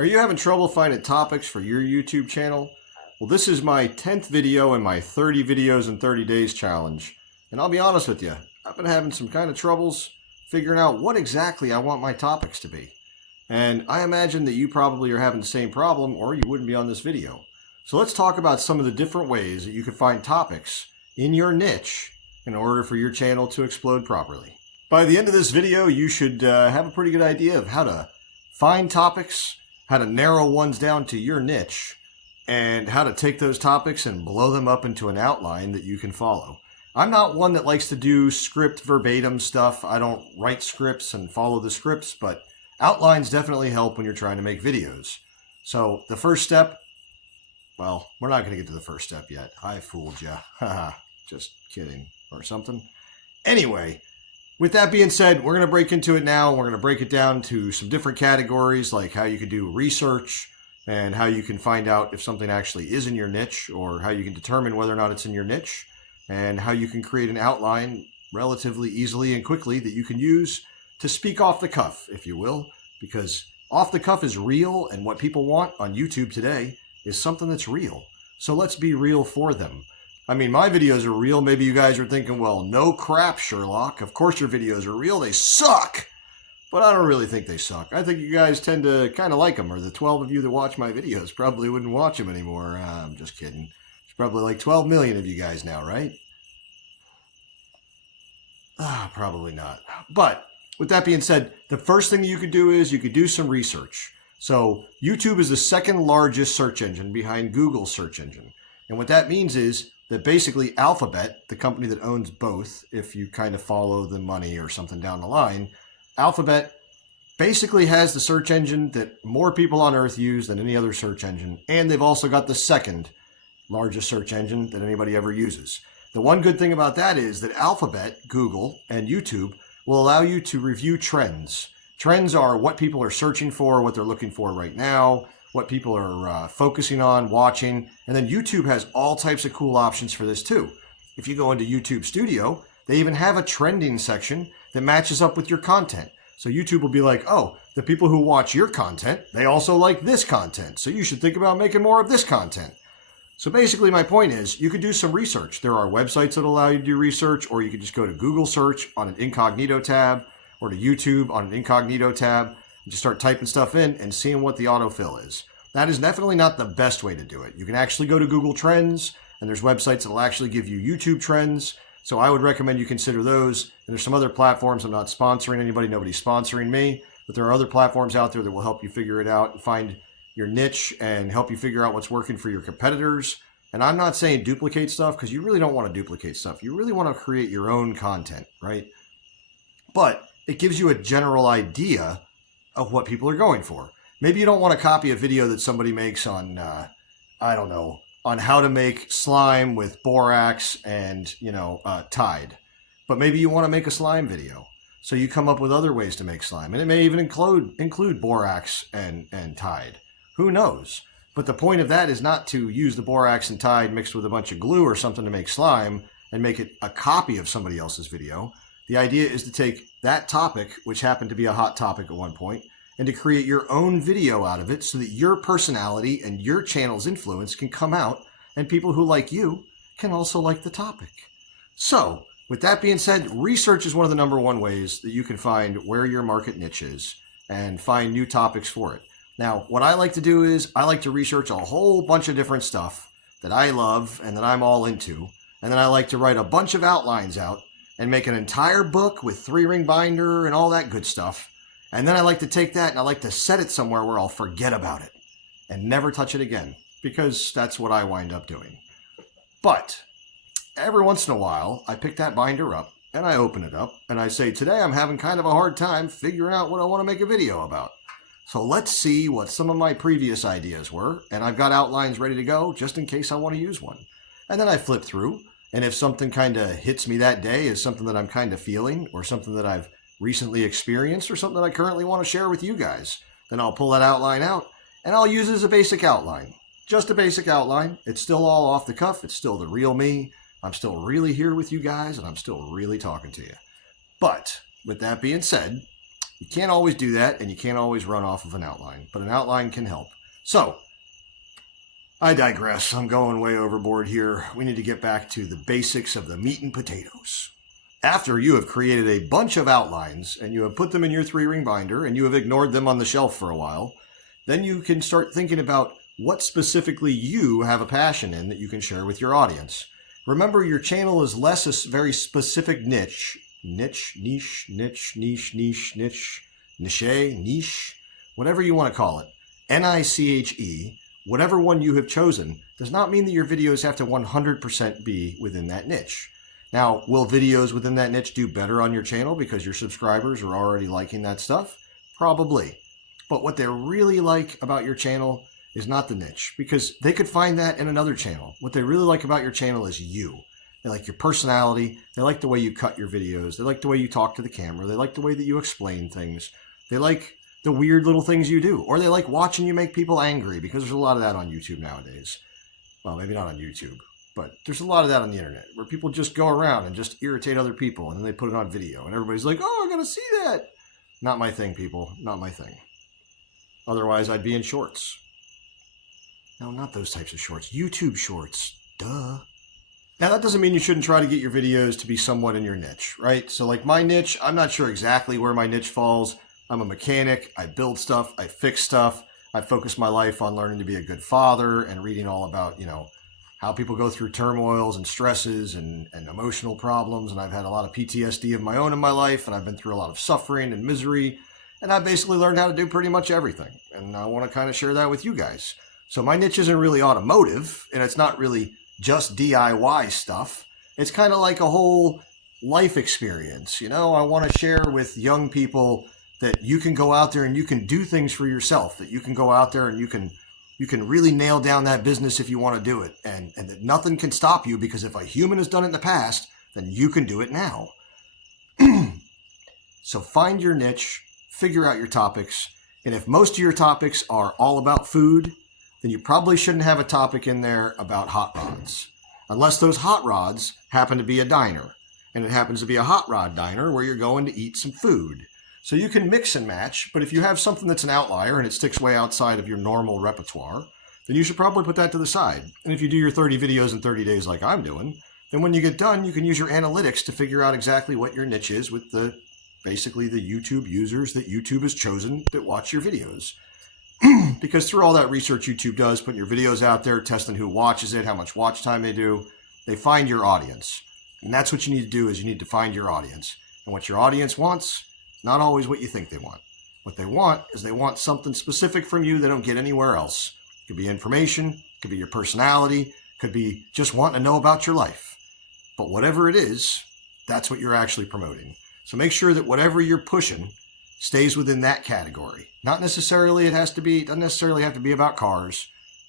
Are you having trouble finding topics for your YouTube channel? Well, this is my 10th video in my 30 videos in 30 days challenge. And I'll be honest with you, I've been having some kind of troubles figuring out what exactly I want my topics to be. And I imagine that you probably are having the same problem or you wouldn't be on this video. So let's talk about some of the different ways that you can find topics in your niche in order for your channel to explode properly. By the end of this video, you should have a pretty good idea of how to find topics, how to narrow ones down to your niche, and how to take those topics and blow them up into an outline that you can follow. I'm not one that likes to do script verbatim stuff. I don't write scripts and follow the scripts, but outlines definitely help when you're trying to make videos. So the first step, well, we're not going to get to the first step yet. I fooled you. Haha, just kidding or something. Anyway, with that being said, we're going to break into it now. We're going to break it down to some different categories, like how you can do research and how you can find out if something actually is in your niche, or how you can determine whether or not it's in your niche, and how you can create an outline relatively easily and quickly that you can use to speak off the cuff, if you will, because off the cuff is real, and what people want on YouTube today is something that's real. So let's be real for them. I mean, my videos are real. Maybe you guys are thinking, well, no crap, Sherlock. Of course your videos are real. They suck. But I don't really think they suck. I think you guys tend to kind of like them, or the 12 of you that watch my videos probably wouldn't watch them anymore. I'm just kidding. There's probably like 12 million of you guys now, right? Probably not. But with that being said, the first thing you could do is you could do some research. So YouTube is the second largest search engine behind Google's search engine. And what that means is that basically Alphabet, the company that owns both, if you kind of follow the money or something down the line, Alphabet basically has the search engine that more people on Earth use than any other search engine. And they've also got the second largest search engine that anybody ever uses. The one good thing about that is that Alphabet, Google, and YouTube will allow you to review trends. Trends are what people are searching for, what they're looking for right now, what people are focusing on, watching. And then YouTube has all types of cool options for this too. If you go into YouTube Studio, they even have a trending section that matches up with your content. So YouTube will be like, oh, the people who watch your content, they also like this content. So you should think about making more of this content. So basically my point is you could do some research. There are websites that allow you to do research, or you could just go to Google search on an incognito tab, or to YouTube on an incognito tab. Just start typing stuff in and seeing what the autofill is. That is definitely not the best way to do it. You can actually go to Google Trends, and there's websites that will actually give you YouTube trends. So I would recommend you consider those. And there's some other platforms. I'm not sponsoring anybody. Nobody's sponsoring me. But there are other platforms out there that will help you figure it out and find your niche and help you figure out what's working for your competitors. And I'm not saying duplicate stuff, because you really don't want to duplicate stuff. You really want to create your own content, right? But it gives you a general idea of what people are going for. Maybe you don't want to copy a video that somebody makes on, I don't know, on how to make slime with borax and, Tide. But maybe you want to make a slime video. So you come up with other ways to make slime. And it may even include borax and Tide. Who knows? But the point of that is not to use the borax and Tide mixed with a bunch of glue or something to make slime and make it a copy of somebody else's video. The idea is to take that topic, which happened to be a hot topic at one point, and to create your own video out of it so that your personality and your channel's influence can come out, and people who like you can also like the topic. So, with that being said, research is one of the #1 ways that you can find where your market niche is and find new topics for it. Now, what I like to do is I like to research a whole bunch of different stuff that I love and that I'm all into, and then I like to write a bunch of outlines out and make an entire book with 3-ring binder and all that good stuff. And then I like to take that and I like to set it somewhere where I'll forget about it and never touch it again, because that's what I wind up doing. But every once in a while, I pick that binder up and I open it up and I say, today I'm having kind of a hard time figuring out what I want to make a video about. So let's see what some of my previous ideas were. And I've got outlines ready to go just in case I want to use one. And then I flip through. And if something kind of hits me that day as something that I'm kind of feeling, or something that I've recently experienced, or something that I currently want to share with you guys, then I'll pull that outline out and I'll use it as a basic outline. Just a basic outline. It's still all off the cuff. It's still the real me. I'm still really here with you guys, and I'm still really talking to you. But with that being said, You can't always do that, and you can't always run off of an outline, but an outline can help. So, I digress. I'm going way overboard here. We need to get back to the basics of the meat and potatoes. After you have created a bunch of outlines and you have put them in your 3-ring binder and you have ignored them on the shelf for a while, then you can start thinking about what specifically you have a passion in that you can share with your audience. Remember, your channel is less a very specific niche, whatever you want to call it, Niche, whatever one you have chosen, does not mean that your videos have to 100% be within that niche. Now, will videos within that niche do better on your channel because your subscribers are already liking that stuff? Probably. But what they really like about your channel is not the niche, because they could find that in another channel. What they really like about your channel is you. They like your personality. They like the way you cut your videos. They like the way you talk to the camera. They like the way that you explain things. They like the weird little things you do, or they like watching you make people angry, because there's a lot of that on YouTube nowadays. Well, maybe not on YouTube, but there's a lot of that on the internet where people just go around and just irritate other people, and then they put it on video and everybody's like, oh, I gotta see that. Not my thing, people. Not my thing. Otherwise, I'd be in shorts. No, not those types of shorts. YouTube shorts. Duh. Now, that doesn't mean you shouldn't try to get your videos to be somewhat in your niche, right? So like my niche, I'm not sure exactly where my niche falls. I'm a mechanic. I build stuff. I fix stuff. I focus my life on learning to be a good father and reading all about, how people go through turmoils and stresses and emotional problems. And I've had a lot of PTSD of my own in my life, and I've been through a lot of suffering and misery. And I basically learned how to do pretty much everything. And I want to kind of share that with you guys. So my niche isn't really automotive, and it's not really just DIY stuff. It's kind of like a whole life experience. I want to share with young people that you can go out there and you can do things for yourself, that you can go out there and you can really nail down that business if you want to do it, and that nothing can stop you, because if a human has done it in the past, then you can do it now. So find your niche, figure out your topics, and if most of your topics are all about food, then you probably shouldn't have a topic in there about hot rods, unless those hot rods happen to be a diner, and it happens to be a hot rod diner where you're going to eat some food. So you can mix and match, but if you have something that's an outlier and it sticks way outside of your normal repertoire, then you should probably put that to the side. And if you do your 30 videos in 30 days like I'm doing, then when you get done, you can use your analytics to figure out exactly what your niche is with basically the YouTube users that YouTube has chosen that watch your videos. Because through all that research YouTube does, putting your videos out there, testing who watches it, how much watch time they do, they find your audience. And that's what you need to do, is you need to find your audience. And what your audience wants, not always what you think they want. What they want is they want something specific from you they don't get anywhere else. It could be information, it could be your personality, it could be just wanting to know about your life. But whatever it is, that's what you're actually promoting. So make sure that whatever you're pushing stays within that category. Not necessarily it doesn't necessarily have to be about cars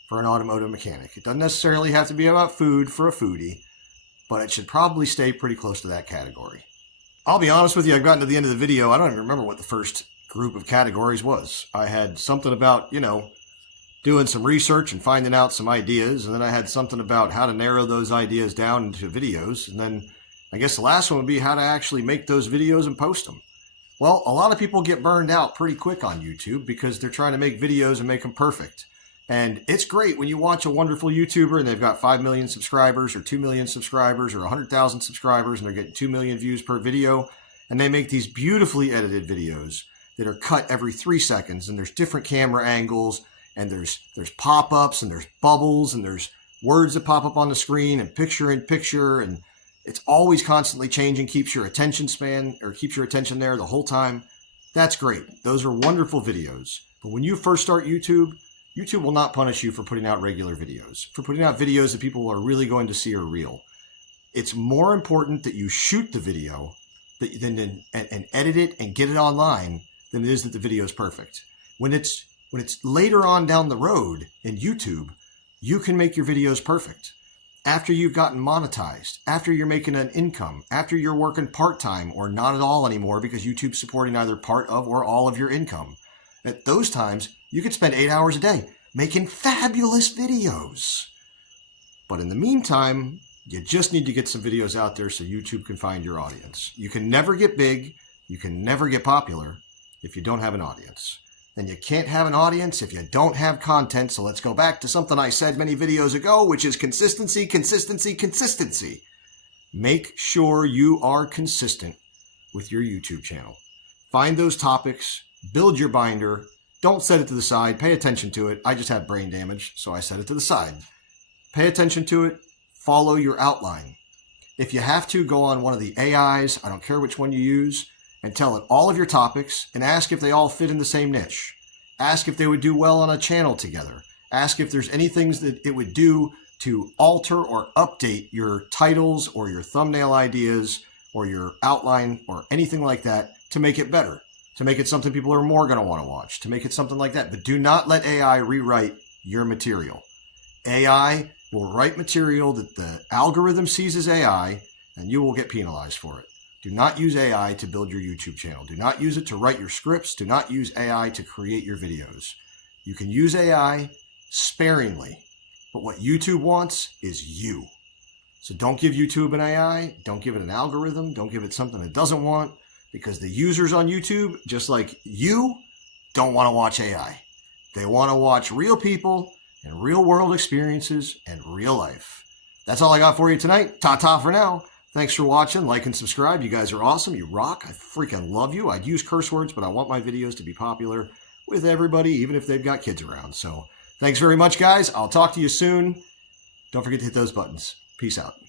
for an automotive mechanic. It doesn't necessarily have to be about food for a foodie, but it should probably stay pretty close to that category. I'll be honest with you, I've gotten to the end of the video. I don't even remember what the first group of categories was. I had something about, doing some research and finding out some ideas. And then I had something about how to narrow those ideas down into videos. And then I guess the last one would be how to actually make those videos and post them. Well, a lot of people get burned out pretty quick on YouTube because they're trying to make videos and make them perfect. And it's great when you watch a wonderful YouTuber and they've got 5 million subscribers or 2 million subscribers or 100,000 subscribers and they're getting 2 million views per video. And they make these beautifully edited videos that are cut every 3 seconds, and there's different camera angles, and there's pop-ups, and there's bubbles, and there's words that pop up on the screen, and picture, and it's always constantly changing, keeps your attention there the whole time. That's great. Those are wonderful videos. But when you first start YouTube will not punish you for putting out regular videos, for putting out videos that people are really going to see are real. It's more important that you shoot the video and edit it and get it online than it is that the video is perfect. When it's later on down the road in YouTube, you can make your videos perfect. After you've gotten monetized, after you're making an income, after you're working part-time or not at all anymore because YouTube's supporting either part of or all of your income. At those times, you could spend 8 hours a day making fabulous videos. But in the meantime, you just need to get some videos out there so YouTube can find your audience. You can never get big, you can never get popular, if you don't have an audience. And you can't have an audience if you don't have content. So let's go back to something I said many videos ago, which is consistency, consistency, consistency. Make sure you are consistent with your YouTube channel. Find those topics, build your binder. Don't set it to the side. Pay attention to it. I just have brain damage, so I set it to the side. Pay attention to it. Follow your outline. If you have to, go on one of the AIs, I don't care which one you use, and tell it all of your topics and ask if they all fit in the same niche. Ask if they would do well on a channel together. Ask if there's any things that it would do to alter or update your titles or your thumbnail ideas or your outline or anything like that to make it better, to make it something people are more going to want to watch, to make it something like that. But do not let AI rewrite your material. AI will write material that the algorithm sees as AI, and you will get penalized for it. Do not use AI to build your YouTube channel. Do not use it to write your scripts. Do not use AI to create your videos. You can use AI sparingly, but what YouTube wants is you. So don't give YouTube an AI. Don't give it an algorithm. Don't give it something it doesn't want, because the users on YouTube, just like you, don't want to watch AI. They want to watch real people and real world experiences and real life. That's all I got for you tonight. Ta-ta for now. Thanks for watching. Like and subscribe. You guys are awesome. You rock. I freaking love you. I'd use curse words, but I want my videos to be popular with everybody, even if they've got kids around. So thanks very much, guys. I'll talk to you soon. Don't forget to hit those buttons. Peace out.